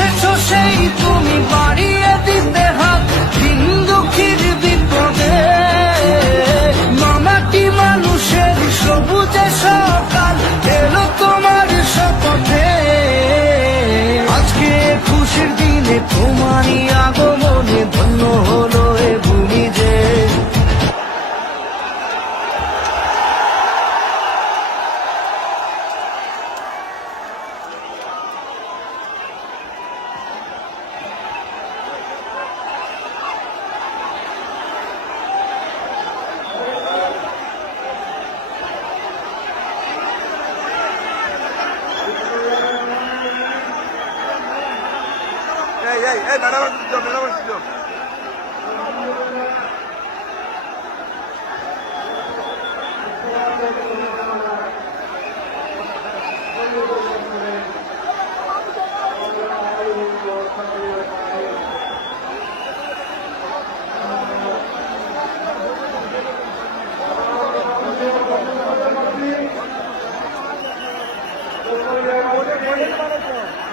এসেছো সেই তুমি বাড়িয়ে দিতে হাত দিন দুঃখীর বিপদে। মামাটি মানুষের সবুজে সকাল এলো তোমার শপথে। আজকে খুশির দিনে তোমারই আগমনে ধন্য হলো এ ভূমি যে। এই ম্যাডাম ম্যাডাম Gracias.